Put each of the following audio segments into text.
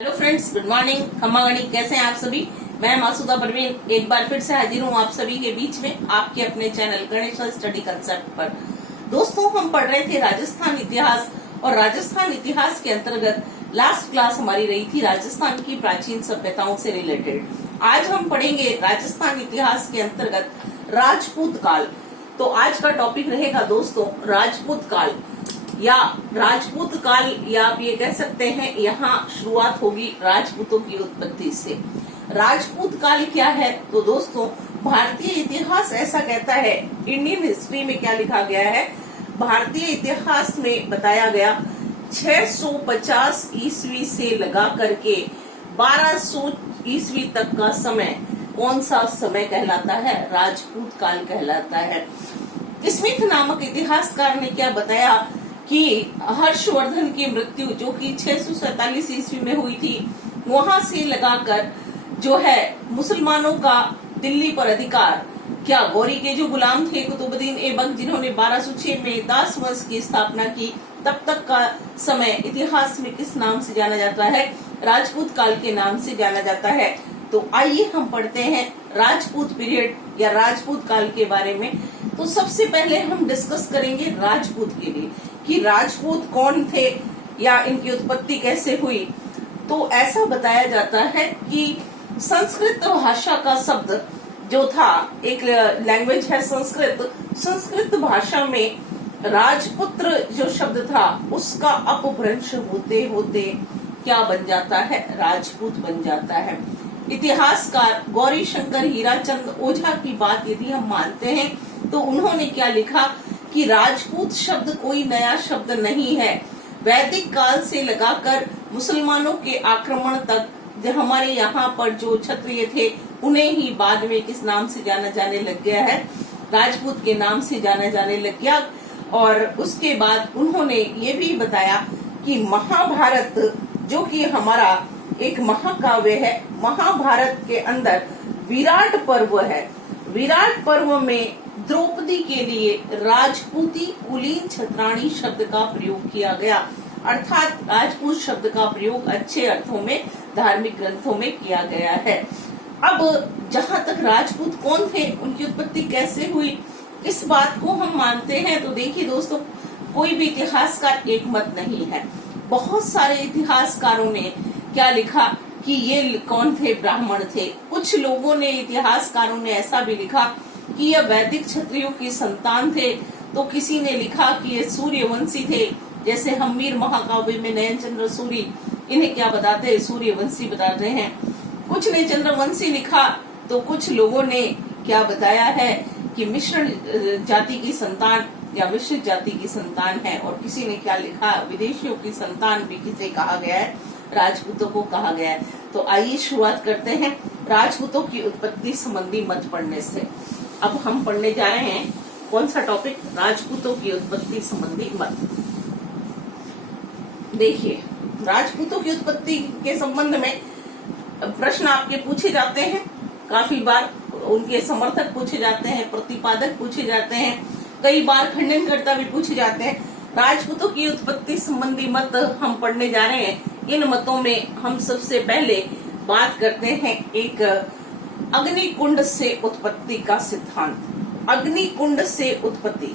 Hello friends, good morning. खम्मा गणित, कैसे हैं आप सभी। मैं मासूदा परवीन एक बार फिर से हाजिर हूँ आप सभी के बीच में आपके अपने चैनल गणेश स्टडी कंसेप्ट पर। दोस्तों, हम पढ़ रहे थे राजस्थान इतिहास और राजस्थान इतिहास के अंतर्गत लास्ट क्लास हमारी रही थी राजस्थान की प्राचीन सभ्यताओं से रिलेटेड। आज हम पढ़ेंगे राजस्थान इतिहास के अंतर्गत राजपूत काल। तो आज का टॉपिक रहेगा दोस्तों राजपूत काल या राजपूत काल, या आप ये कह सकते हैं यहाँ शुरुआत होगी राजपूतों की उत्पत्ति से। राजपूत काल क्या है? तो दोस्तों, भारतीय इतिहास ऐसा कहता है। इंडियन हिस्ट्री में क्या लिखा गया है? भारतीय इतिहास में बताया गया 650 ईस्वी से लगा करके 1200 ईस्वी तक का समय कौन सा समय कहलाता है? राजपूत काल कहलाता है। स्मिथ नामक इतिहासकार ने क्या बताया कि हर्षवर्धन की मृत्यु जो कि 647 ईस्वी में हुई थी, वहां से लगाकर जो है मुसलमानों का दिल्ली पर अधिकार, क्या गौरी के जो गुलाम थे कुतुबुद्दीन ऐबक, जिन्होंने 1206 में दास वंश की स्थापना की, तब तक का समय इतिहास में किस नाम से जाना जाता है? राजपूत काल के नाम से जाना जाता है। तो आइए हम पढ़ते हैं राजपूत पीरियड या राजपूत काल के बारे में। तो सबसे पहले हम डिस्कस करेंगे राजपूत के लिए कि राजपूत कौन थे या इनकी उत्पत्ति कैसे हुई। तो ऐसा बताया जाता है कि संस्कृत भाषा का शब्द जो था, एक लैंग्वेज है संस्कृत भाषा में राजपुत्र जो शब्द था उसका अपभ्रंश होते होते क्या बन जाता है? राजपूत बन जाता है। इतिहासकार गौरी शंकर हीराचंद ओझा की बात यदि हम मानते हैं तो उन्होंने क्या लिखा कि राजपूत शब्द कोई नया शब्द नहीं है। वैदिक काल से लगाकर मुसलमानों के आक्रमण तक जो हमारे यहाँ पर जो क्षत्रिय थे उन्हें ही बाद में किस नाम से जाना जाने लग गया है? राजपूत के नाम से जाना जाने लग गया। और उसके बाद उन्होंने ये भी बताया कि महाभारत जो कि हमारा एक महाकाव्य है, महाभारत के अंदर विराट पर्व है। विराट पर्व में द्रौपदी के लिए राजपूती कुलीन छत्राणी शब्द का प्रयोग किया गया, अर्थात राजपूत शब्द का प्रयोग अच्छे अर्थों में धार्मिक ग्रंथों में किया गया है। अब जहाँ तक राजपूत कौन थे, उनकी उत्पत्ति कैसे हुई, इस बात को हम मानते हैं। तो देखिए दोस्तों, कोई भी इतिहासकार एक मत नहीं है। बहुत सारे इतिहासकारों ने क्या लिखा कि ये कौन थे? ब्राह्मण थे। कुछ लोगों ने, इतिहासकारों ने ऐसा भी लिखा कि ये वैदिक क्षत्रियों की संतान थे। तो किसी ने लिखा कि ये सूर्यवंशी थे, जैसे हम्मीर महाकाव्य में नयन चंद्र सूरी, इन्हें क्या बताते हैं? सूर्यवंशी बताते हैं। कुछ ने चंद्रवंशी लिखा, तो कुछ लोगों ने क्या बताया है कि मिश्र जाति की संतान या मिश्रित जाति की संतान है। और किसी ने क्या लिखा? विदेशियों की संतान भी किसे कहा गया है? राजपूतों को कहा गया है। तो आइए शुरुआत करते हैं राजपूतों की उत्पत्ति संबंधी मत पढ़ने से। अब हम पढ़ने जा रहे हैं कौन सा टॉपिक? राजपूतों की उत्पत्ति संबंधी मत। देखिए, राजपूतों की उत्पत्ति के संबंध में प्रश्न आपके पूछे जाते हैं काफी बार। उनके समर्थक पूछे जाते हैं, प्रतिपादक पूछे जाते हैं, कई बार खंडनकर्ता भी पूछे जाते हैं। राजपूतों की उत्पत्ति संबंधी मत हम पढ़ने जा रहे हैं। इन मतों में हम सबसे पहले बात करते हैं एक अग्निकुंड से उत्पत्ति का सिद्धांत। अग्निकुंड से उत्पत्ति,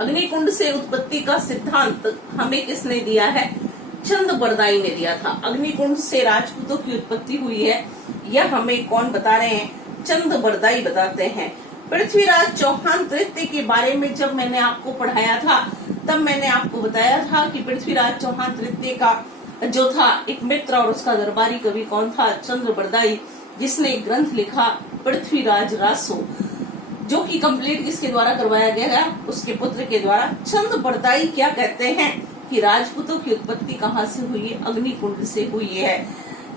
अग्निकुंड से उत्पत्ति का सिद्धांत हमें किसने दिया है? चंद बरदाई ने दिया था। अग्निकुंड से राजपूतों की उत्पत्ति हुई है, यह हमें कौन बता रहे हैं? चंद बरदाई बताते हैं। पृथ्वीराज चौहान तृतीय के बारे में जब मैंने आपको पढ़ाया था, तब मैंने आपको बताया था कि पृथ्वीराज चौहान तृतीय का जो था एक मित्र और उसका दरबारी कवि कौन था? चंद्र बरदाई, जिसने एक ग्रंथ लिखा पृथ्वीराज रासो, जो कि कंप्लीट किसके द्वारा करवाया गया? उसके पुत्र के द्वारा। चंद बरदाई क्या कहते हैं कि राजपूतों की उत्पत्ति कहाँ से हुई है? अग्निकुंड से हुई है।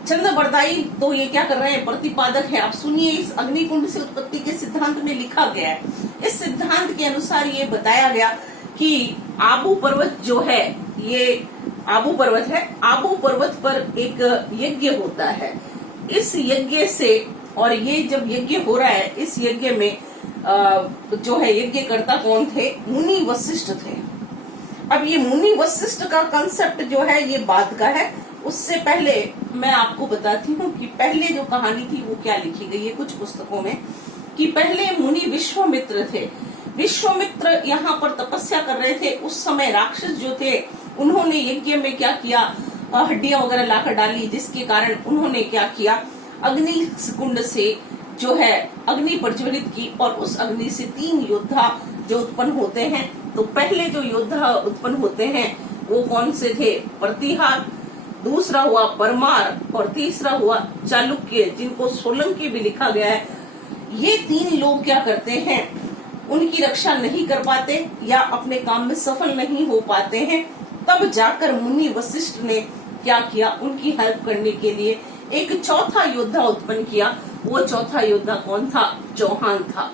चंद्र बरदाई तो ये क्या कर रहे हैं? प्रतिपादक है। आप सुनिए, इस अग्निकुंड से उत्पत्ति के सिद्धांत में लिखा गया है। इस सिद्धांत के अनुसार ये बताया गया कि आबू पर्वत जो है, ये आबू पर्वत है, आबू पर्वत पर एक यज्ञ होता है। इस यज्ञ से, और ये जब यज्ञ हो रहा है, इस यज्ञ में जो है यज्ञ करता कौन थे? मुनि वशिष्ठ थे। अब ये मुनि वशिष्ठ का कंसेप्ट जो है ये बाद का है। उससे पहले मैं आपको बताती हूँ कि पहले जो कहानी थी वो क्या लिखी गई है कुछ पुस्तकों में, कि पहले मुनि विश्वामित्र थे। विश्वामित्र यहाँ पर तपस्या कर रहे थे। उस समय राक्षस जो थे उन्होंने यज्ञ में क्या किया, हड्डियां वगैरह लाकर डाली, जिसके कारण उन्होंने क्या किया, अग्नि कुंड से जो है अग्नि प्रज्वलित की और उस अग्नि से 3 योद्धा जो उत्पन्न होते हैं। तो पहले जो योद्धा उत्पन्न होते हैं वो कौन से थे, प्रतिहार, दूसरा हुआ परमार और तीसरा हुआ चालुक्य, जिनको सोलंकी भी लिखा गया है। ये 3 लोग क्या करते हैं, उनकी रक्षा नहीं कर पाते या अपने काम में सफल नहीं हो पाते हैं। तब जाकर मुनि वशिष्ठ ने क्या किया, उनकी हेल्प करने के लिए एक चौथा योद्धा उत्पन्न किया। वो चौथा योद्धा कौन था, चौहान था।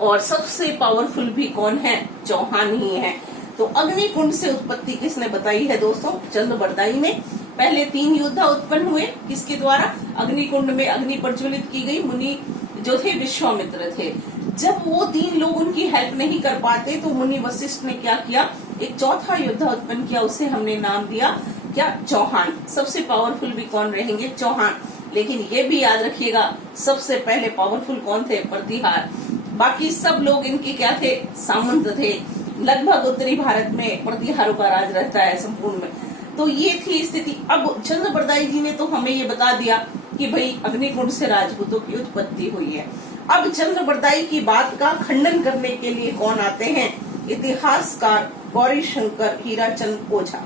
और सबसे पावरफुल भी कौन है, चौहान ही है। तो अग्निकुंड से उत्पत्ति किसने बताई है दोस्तों, चंद्रबरदाई ने। पहले 3 योद्धा उत्पन्न हुए, किसके द्वारा, अग्निकुंड में अग्नि प्रज्वलित की गई। मुनि जो थे विश्वामित्र थे। जब वो 3 लोग उनकी हेल्प नहीं कर पाते तो मुनि वशिष्ठ ने क्या किया, एक चौथा योद्धा उत्पन्न किया, उसे हमने नाम दिया क्या, चौहान। सबसे पावरफुल भी कौन रहेंगे, चौहान। लेकिन ये भी याद रखिएगा सबसे पहले पावरफुल कौन थे, प्रतिहार। बाकी सब लोग इनके क्या थे, सामंत थे। लगभग उत्तरी भारत में प्रतिहारों का राज रहता है संपूर्ण में। तो ये थी स्थिति। अब चंद्रबरदाई जी ने तो हमें ये बता दिया कि भाई अग्निकुंड से राजपूतों की उत्पत्ति हुई है। अब चंद्रबरदाई की बात का खंडन करने के लिए कौन आते हैं, इतिहासकार गौरी शंकर हीराचंद ओझा।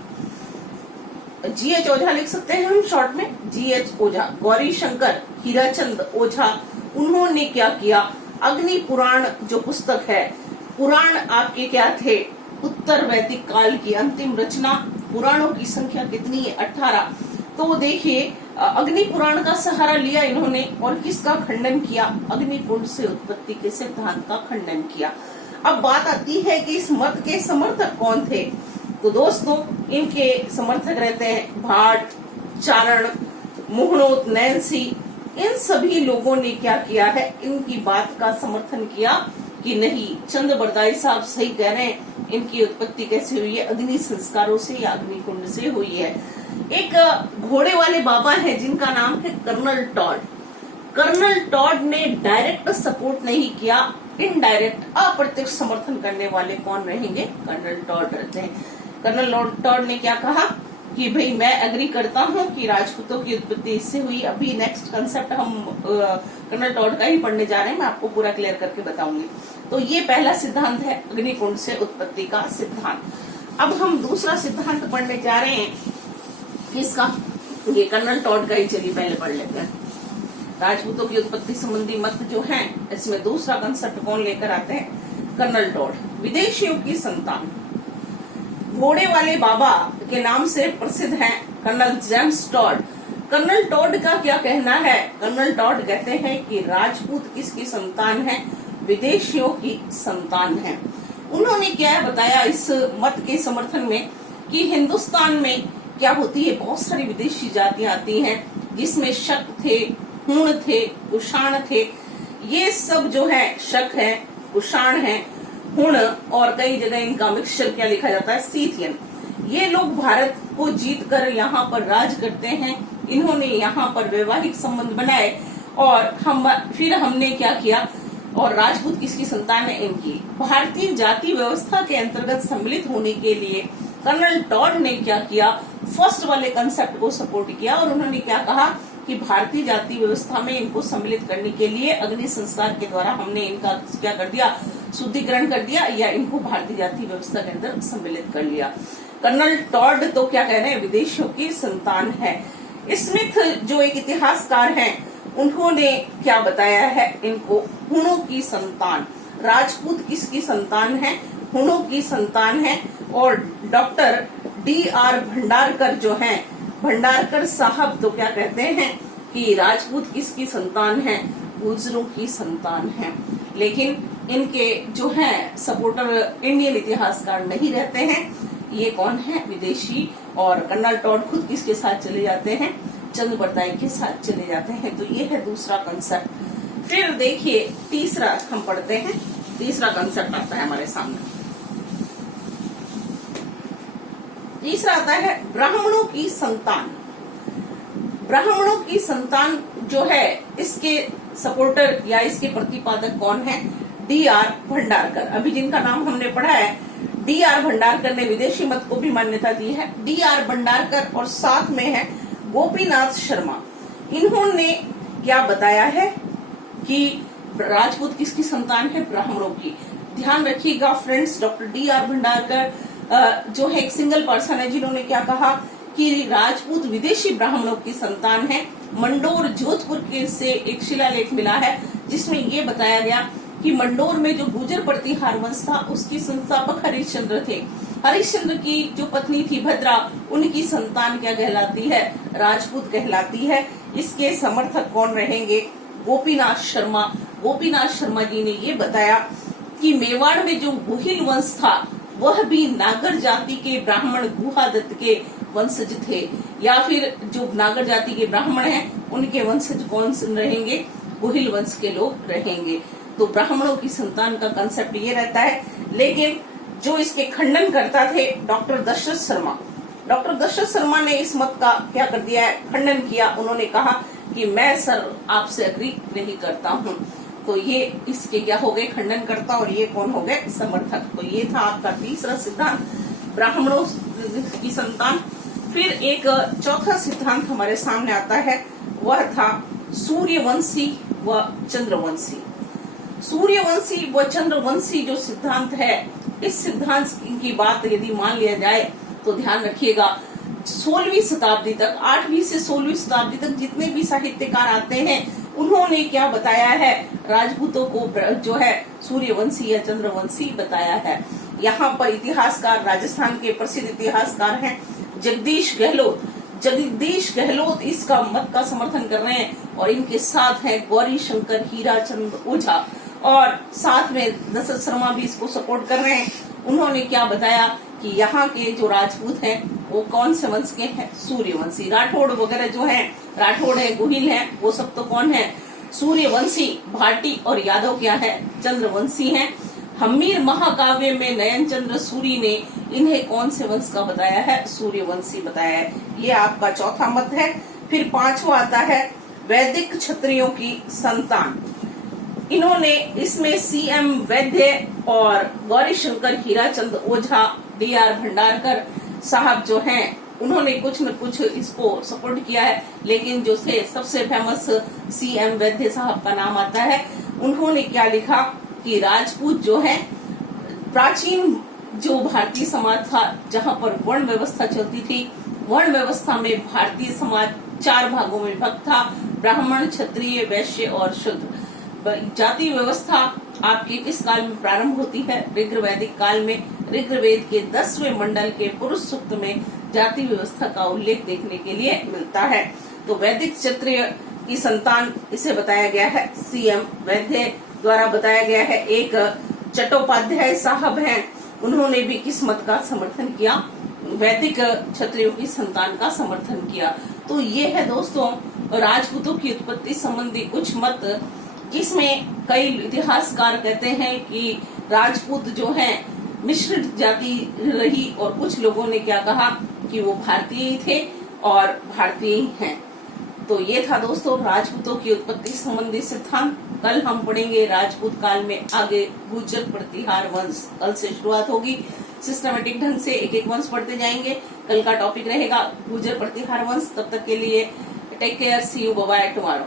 GH ओझा लिख सकते हैं हम शॉर्ट में, GH ओझा, गौरी शंकर हीराचंद ओझा। उन्होंने क्या किया, अग्नि पुराण जो पुस्तक है, पुराण आपके क्या थे, उत्तर वैदिक काल की अंतिम रचना। पुराणों की संख्या कितनी है, 18। तो देखिए अग्नि पुराण का सहारा लिया इन्होंने और किसका खंडन किया, अग्निकुंड से उत्पत्ति के सिद्धांत का खंडन किया। अब बात आती है कि इस मत के समर्थक कौन थे। तो दोस्तों इनके समर्थक रहते हैं भाट, चारण, मुहणोत, नैन्सी। इन सभी लोगों ने क्या किया है, इनकी बात का समर्थन किया कि नहीं, चंद्रबरदाई साहब सही कह रहे हैं, इनकी उत्पत्ति कैसे हुई है, अग्नि संस्कारों से या अग्निकुंड से हुई है। एक घोड़े वाले बाबा हैं जिनका नाम है कर्नल टॉड। कर्नल टॉड ने डायरेक्ट सपोर्ट नहीं किया, इनडायरेक्ट अप्रत्यक्ष समर्थन करने वाले कौन रहेंगे, कर्नल टॉड रहते हैं। कर्नल टॉड ने क्या कहा कि भाई मैं एग्री करता हूं कि राजपूतों की उत्पत्ति इससे हुई। अभी नेक्स्ट कंसेप्ट हम कर्नल टॉड का ही पढ़ने जा रहे हैं, मैं आपको पूरा क्लियर करके बताऊंगी। तो ये पहला सिद्धांत है अग्निकुंड से उत्पत्ति का सिद्धांत। अब हम दूसरा सिद्धांत पढ़ने जा रहे हैं, किसका, ये कर्नल टॉड का ही चलिए पहले पढ़ लेते हैं। राजपूतों की उत्पत्ति संबंधी मत जो है, इसमें दूसरा कंसेप्ट कौन लेकर आते हैं, कर्नल टॉड। विदेशियों की संतान, घोड़े वाले बाबा के नाम से प्रसिद्ध हैं colonel James Tod. Colonel Tod का क्या कहना है, कर्नल टॉड कहते हैं कि राजपूत किसकी संतान है, विदेशियों की संतान है। उन्होंने क्या बताया इस मत के समर्थन में कि हिंदुस्तान में क्या होती है, बहुत सारी विदेशी जातियां आती हैं जिसमें शक थे, हूण थे, कुषाण थे। ये सब जो है शक है, कुषाण है, हुण, और कई जगह इनका मिक्सचर क्या लिखा जाता है, सीथियन। ये लोग भारत को जीतकर यहाँ पर राज करते हैं। इन्होंने यहाँ पर वैवाहिक संबंध बनाए और फिर हमने क्या किया, और राजपूत किसकी संतान है, इनकी। भारतीय जाति व्यवस्था के अंतर्गत सम्मिलित होने के लिए कर्नल टॉड ने क्या किया, फर्स्ट वाले कंसेप्ट को सपोर्ट किया और उन्होंने क्या कहा कि भारतीय जाति व्यवस्था में इनको सम्मिलित करने के लिए अग्नि संस्कार के द्वारा हमने इनका क्या कर दिया, शुद्धिकरण कर दिया, या इनको भारतीय जाति व्यवस्था के अंदर सम्मिलित कर लिया। कर्नल टॉड तो क्या कह रहे हैं, विदेशियों की संतान है। स्मिथ जो एक इतिहासकार हैं, उन्होंने क्या बताया है इनको, हुणों की संतान। राजपूत किसकी संतान है, हुणों की संतान है। और डॉक्टर DR भंडारकर जो हैं, भंडारकर साहब तो क्या कहते हैं कि राजपूत किसकी संतान है, गुर्जरों की संतान है। लेकिन इनके जो हैं सपोर्टर इंडियन इतिहासकार नहीं रहते हैं। ये कौन है, विदेशी। और कर्नल टॉड खुद किसके साथ चले जाते हैं, चंद्रबरदाई के साथ चले जाते हैं। तो ये है दूसरा कंसेप्ट। फिर देखिए तीसरा हम पढ़ते हैं, तीसरा कंसेप्ट आता है हमारे सामने। तीसरा आता है ब्राह्मणों की संतान। ब्राह्मणों की संतान जो है, इसके सपोर्टर या इसके प्रतिपादक कौन है? डी.आर. भंडारकर। अभी जिनका नाम हमने पढ़ा है, डी.आर. भंडारकर ने विदेशी मत को भी मान्यता दी है। डी.आर. भंडारकर और साथ में है गोपीनाथ शर्मा। इन्होंने क्या बताया है कि राजपूत किसकी संतान है? ब्राह्मणों की। ध्यान रखिएगा फ्रेंड्स, डॉक्टर डी.आर. भंडारकर जो है एक सिंगल पर्सन है जिन्होंने क्या कहा कि राजपूत विदेशी ब्राह्मणों की संतान है। मंडोर जोधपुर के से एक शिलालेख मिला है जिसमें ये बताया गया कि मंडोर में जो गुर्जर प्रतिहार वंश था उसकी संस्थापक हरिश्चंद्र थे। हरिश्चंद्र की जो पत्नी थी भद्रा, उनकी संतान क्या कहलाती है? राजपूत कहलाती है। इसके समर्थक कौन रहेंगे? गोपीनाथ शर्मा। गोपीनाथ शर्मा जी ने ये बताया कि मेवाड़ में जो गोहिल वंश था वह भी नागर जाति के ब्राह्मण गुहादत्त के वंशज थे, या फिर जो नागर जाति के ब्राह्मण हैं उनके वंशज कौन रहेंगे? गोहिल वंश के लोग रहेंगे। तो ब्राह्मणों की संतान का कंसेप्ट ये रहता है। लेकिन जो इसके खंडन करता थे डॉक्टर दशरथ शर्मा। डॉक्टर दशरथ शर्मा ने इस मत का क्या कर दिया है? खंडन किया। उन्होंने कहा कि मैं सर आपसे अग्री नहीं करता हूँ। तो ये इसके क्या हो गए? खंडन करता, और ये कौन हो गए? समर्थक। तो ये था आपका तीसरा सिद्धांत, ब्राह्मणों की संतान। फिर एक चौथा सिद्धांत हमारे सामने आता है, वह था सूर्यवंशी व चंद्रवंशी। सूर्यवंशी व चंद्रवंशी जो सिद्धांत है, इस सिद्धांत की बात यदि मान लिया जाए तो ध्यान रखिएगा 16वीं शताब्दी तक, 8वीं से 16वीं शताब्दी तक जितने भी साहित्यकार आते हैं उन्होंने क्या बताया है? राजपूतों को जो है सूर्यवंशी या चंद्रवंशी बताया है। यहाँ पर इतिहासकार, राजस्थान के प्रसिद्ध इतिहासकार हैं जगदीश गहलोत। जगदीश गहलोत इसका मत का समर्थन कर रहे हैं, और इनके साथ हैं गौरी शंकर हीराचंद ओझा, और साथ में दशरथ शर्मा भी इसको सपोर्ट कर रहे हैं। उन्होंने क्या बताया कि यहाँ के जो राजपूत हैं वो कौन से वंश के हैं? सूर्यवंशी। राठौड़ वगैरह जो हैं, राठौड़ है, गोहिल है, वो सब तो कौन है? सूर्यवंशी। भाटी और यादव क्या है? चंद्रवंशी हैं। हम्मीर महाकाव्य में नयन चंद्र सूरी ने इन्हें कौन से वंश का बताया है? सूर्यवंशी बताया है। ये आपका चौथा मत है। फिर पांचवा आता है वैदिक क्षत्रियों की संतान। इन्होंने इसमें सीएम वैद्य और गौरी शंकर हीराचंद ओझा, डी.आर. भंडारकर साहब जो हैं, उन्होंने कुछ न कुछ इसको सपोर्ट किया है। लेकिन जो से सबसे फेमस सीएम वैद्य साहब का नाम आता है। उन्होंने क्या लिखा कि राजपूत जो है, प्राचीन जो भारतीय समाज था जहाँ पर वर्ण व्यवस्था चलती थी, वर्ण व्यवस्था में भारतीय समाज 4 भागों में विभक्त था: ब्राह्मण, क्षत्रिय, वैश्य और शूद्र। जाति व्यवस्था आपके किस काल में प्रारंभ होती है? ऋग्वैदिक काल में। ऋग्वेद के 10वें मंडल के पुरुष सूक्त में जाति व्यवस्था का उल्लेख देखने के लिए मिलता है। तो वैदिक क्षत्रिय की संतान इसे बताया गया है, सीएम वैद्य द्वारा बताया गया है। एक चट्टोपाध्याय साहब हैं, उन्होंने भी किस मत का समर्थन किया? वैदिक क्षत्रियों की संतान का समर्थन किया। तो ये है दोस्तों राजपूतों की उत्पत्ति संबंधी कुछ मत, जिसमें कई इतिहासकार कहते हैं कि राजपूत जो हैं मिश्रित जाति रही, और कुछ लोगों ने क्या कहा कि वो भारतीय ही थे और भारतीय ही हैं। तो ये था दोस्तों राजपूतों की उत्पत्ति संबंधी सिद्धांत। कल हम पढ़ेंगे राजपूत काल में आगे गुर्जर प्रतिहार वंश। कल से शुरुआत होगी, सिस्टमेटिक ढंग से एक एक वंश पढ़ते जाएंगे। कल का टॉपिक रहेगा गुर्जर प्रतिहार वंश। तब तक के लिए take care, see you, bye bye tomorrow.